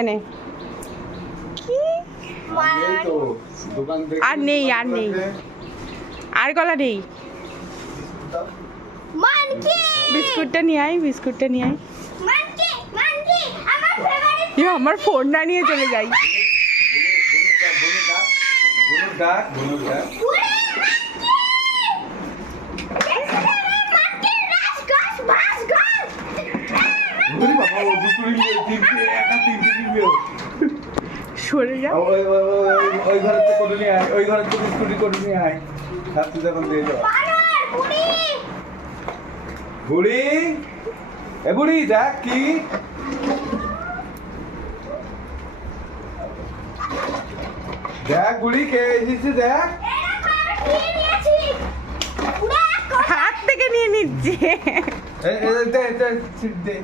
এনে আর নেই আর নেই আর গলা নেই। বিস্কুটটা নিয়ে আয়, বিস্কুটটা নিয়ে আয়। আমার ফোন না নিয়ে চলে যাই। সরে যা। ওই ঘরে তো করে নিয়ে আয়, ওই ঘরে তো বিস্কুটি করে নিয়ে আয়। ছাত্রী যখন দিয়ে যাও। বুড়ি, এ বুড়ি দেখ কি দেখ বুড়ি কে এসেছে দেখ। হাত থেকে নিয়ে নিচ্ছে। দে